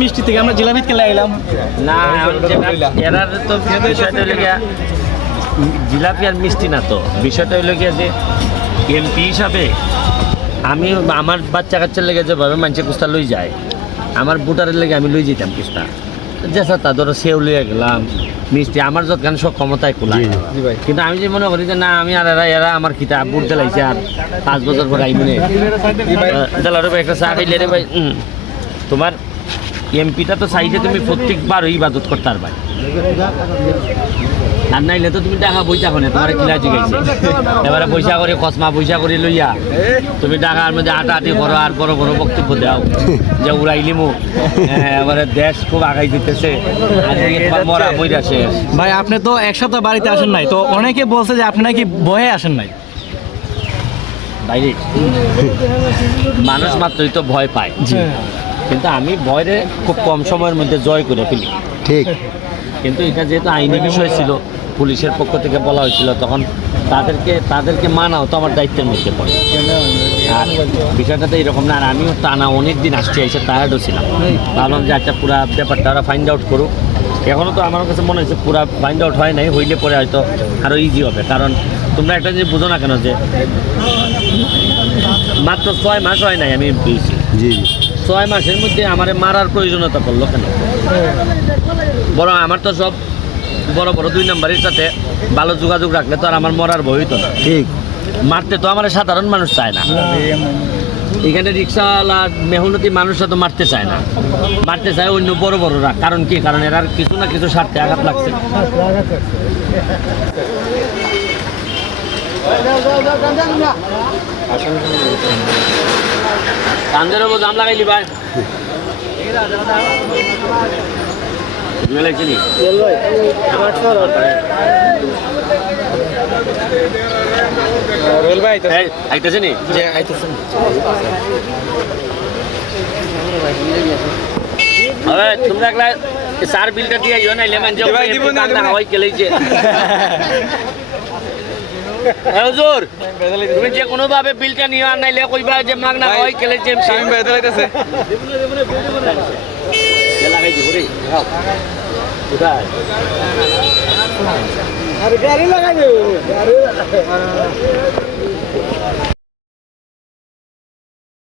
মিষ্টি থেকে আমরা জিলাপি খেলে এলাম না এরার তো বিষয়টা হইলে গিয়া জিলাপি আর মিষ্টি না, তো বিষয়টা হইলে গিয়া যে এমপি হিসাবে আমি আমার বাচ্চা কাচ্চার লেগে যেভাবে মানুষের কুস্তা লই যায়, আমার ভোটারের লেগে আমি লই যেতাম কুস্তা যেসা তা ধরো সেও লইয়া গেলাম মিষ্টি আমার যতখান সব ক্ষমতায় কুলাই। কিন্তু আমি যে মনে করি যে না আমি আর এরা আমার কিতা বুট দিলাইছে আর 5 বছর পর আইবনে দিলার একটা চা খাইলে রে ভাই তোমার এমপিটা তো চাইছে তুমি প্রত্যেকবার ইবাদত করতে পারবা, আর নাইলে তো তুমি টাকা বইটা কোনে তোমার কিলা জিগাইছে এবারে পয়সা করে কসমা পয়সা করে লইয়া তুমি টাকার মধ্যে আটাআটি করো আর বড় বড় বক্তব্য দাও যে উড়াইলি মুখ এবারে দেশ খুব আগাই দিতেছে মরা বইরা শেষ। ভাই আপনি তো এক সপ্তাহ বাড়িতে আসেন নাই, তো অনেকে বলছে যে আপনি নাকি ভয়ে আসেন নাই। বাইরে মানুষ মাত্রই তো ভয় পায়, কিন্তু আমি ভয়রে খুব কম সময়ের মধ্যে জয় করে ফেলি। ঠিক, কিন্তু এটা যেহেতু আইনি বিষয় ছিল, পুলিশের পক্ষ থেকে বলা হয়েছিল, তখন তাদেরকে মানাও তো আমার দায়িত্বের মধ্যে পড়ে। আর বিষয়টা তো এরকম না, আর আমিও টানা অনেক দিন আসছি, এসে টায়ার্ডও ছিলাম, ভাবলাম যে আচ্ছা পুরা ব্যাপারটা ওরা ফাইন্ড আউট করুক। এখনও তো আমার কাছে মনে হচ্ছে পুরা ফাইন্ড আউট হয় নাই, হইলে পরে হয়তো আরও ইজি হবে। কারণ তোমরা একটা জিনিস বুঝো না কেন যে মাত্র 6 মাস হয় নাই আমি পেয়েছি, জি 6 মাসের মধ্যে আমার মারার প্রয়োজনীয়তা পড়লো কেন? বরং আমার তো সব বড় বড় 2 নম্বরের সাথে ভালো যোগাযোগ রাখলে তো আর আমার মরার ভয় হইতো না। ঠিক, মারতে তো আমার সাধারণ মানুষ চায় না, এখানে রিক্সাওয়ালা মেহনতি মানুষরা তো মারতে চায় না, মারতে চায় অন্য বড় বড়রা। কারণ কি? কারণ এরা কিছু না কিছু স্বার্থে আঘাত লাগছে। কান্দের ওপর দাম লাগাইলি ভাই আইতেছে নি তোমরা একলা সার বিলটা দিয়ে আইও নাইলে মানে হাওয়াই খেলেছে। হুজুর তুমি যে কোনো ভাবে বিলটা নিও, আর নাইলে কইবা যে মাগনা হাওয়াই খেলেছে। আমি বেদে লাইতেছে লাগাই দিব রে কোথায় আর গাড়ি লাগাই দেব গাড়ি